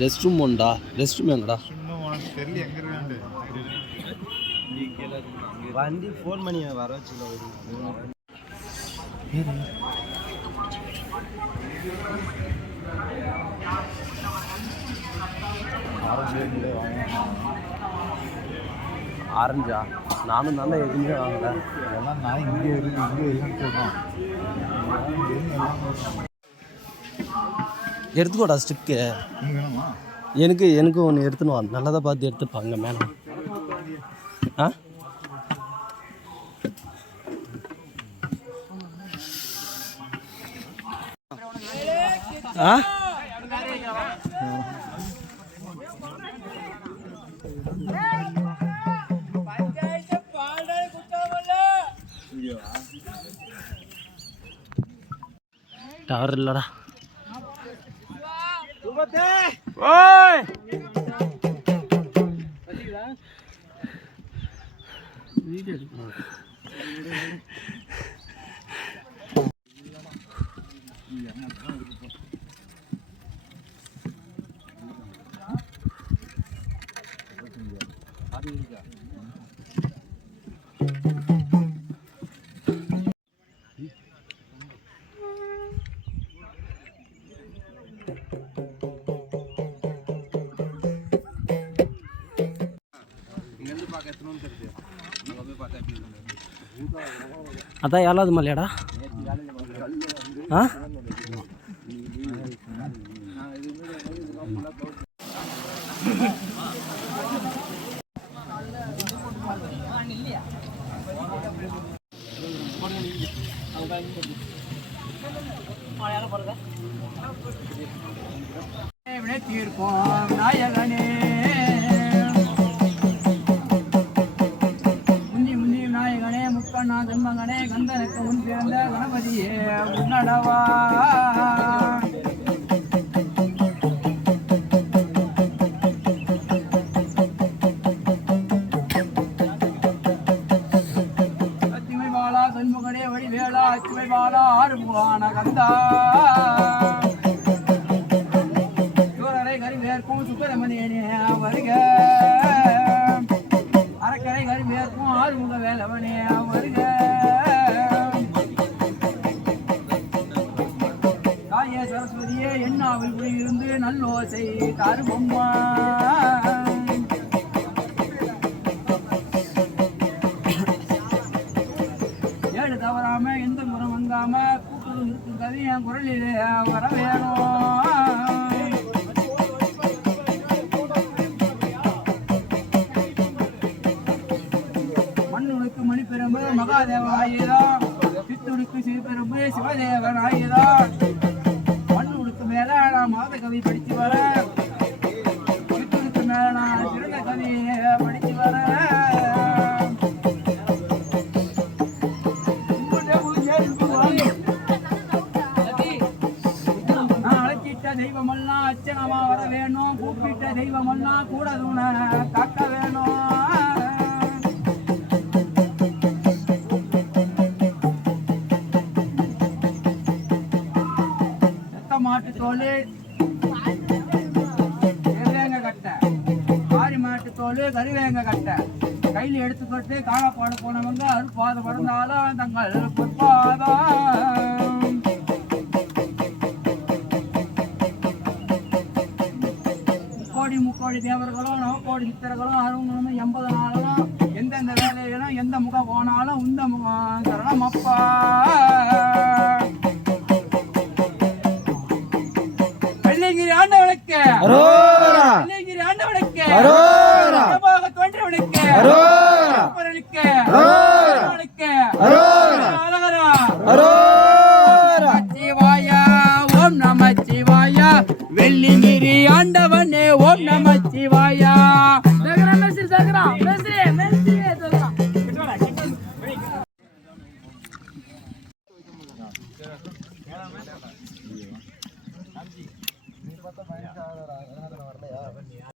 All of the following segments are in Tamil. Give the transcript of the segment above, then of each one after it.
ரெஸ்ட் ரூம் உண்டா? ரெஸ்ட் ரூம் எங்கடா வண்டி ஃபோன் பண்ணி வர வச்சு ஆரஞ்சா? நானும் தானே எதுவுமே வாங்கல. எல்லாம் நான் இங்கே இருக்கு இங்கே இல்லைன்னு சொல்கிறோம் எடுத்துக்கோடா ஸ்டிக்கு. எனக்கு எனக்கு ஒன்று எடுத்துன்னு வா. நல்லதாக பார்த்து எடுத்துப்பாங்க மேலே ஆ? ஆ? டவர் இல்லடா. Ôi! Hadi gidelim. அதான் ஏழாவது மலையாடா ஆ? தீர்ப்போம் நாயகனே. கந்தா சூரரை கருவேற்கும் சுப்பிரமணியனே வருக. அரக்கரை கருவேற்கும் ஆறுமுக வேலவனே வருக. தாயே சரஸ்வதியே எண்ணாவில் குடியிருந்து நல்லோசை தருமம்மா. ஏழு தவறாம எந்த குரம் வந்தாம என் குரலிலே வர வேணும். மண்ணுனுக்கு மணிப்பெரும்பு மகாதேவன் ஆகியதான் சித்துனுக்கு சிறுபெரும்பு சிவதேவன் ஆகியதான் மண்ணுனுக்கு மேல நான் மாத கவி படித்து வர சித்துனுக்கு மேல நான் சிறந்த கவி தோல் கருவேங்க கட்டை. கையில் எடுத்துக்கிட்டு காணப்பாடு போனவங்க அருப்பாத பறந்தாலும் தங்கள் பொற்பாதம் கோடி முக்கோடி தேவர்களும் நவக்கோடி சித்தர்களும் அறுநூறு எண்பது நாளும் எந்தெந்த வேலையிலும் எந்த முகம் போனாலும் உந்த முகம் சரணம் அப்பா. வெள்ளிங்கிரி ஆண்டவனுக்கு. வெள்ளிங்கிரி ஆண்டவனுக்கு. வெள்ளிங்கிரி ஆண்டவனே ஓம் நமச்சிவாயா ஏழாவது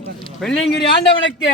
ஆரம்பிச்சோம். வெள்ளியங்கிரி ஆண்டவனுக்கு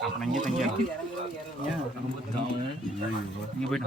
அப்புறம் இங்கே தங்கியாங்க போயிட்டு